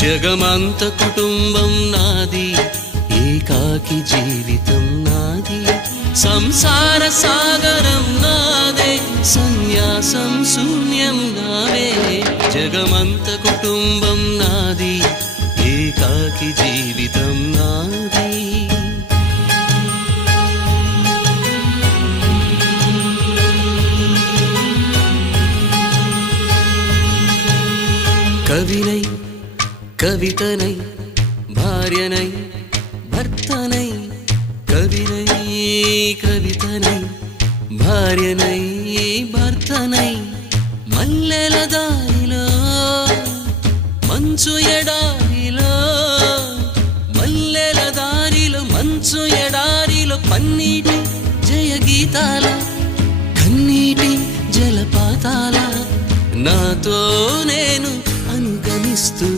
జగమంత కుటుంబం నాది, ఏకాకి జీవితం నాది, సంసార సాగరం నాదే, సన్యాసం శూన్యం నావే. జగమంత కుటుంబం నాది, ఏకాకి జీవితం నాది. కవినై కవితనై భార్యనై భర్తనై, కవినై కవితనై భార్యనై భర్తనై, మల్లెల దారిలో మంచు ఎడారిలో, మల్లెల దారిలో మంచు ఎడారిలో, పన్నీటి జయ గీతాల కన్నీటి జలపాతాల, నాతో నేను అనుగమిస్తూ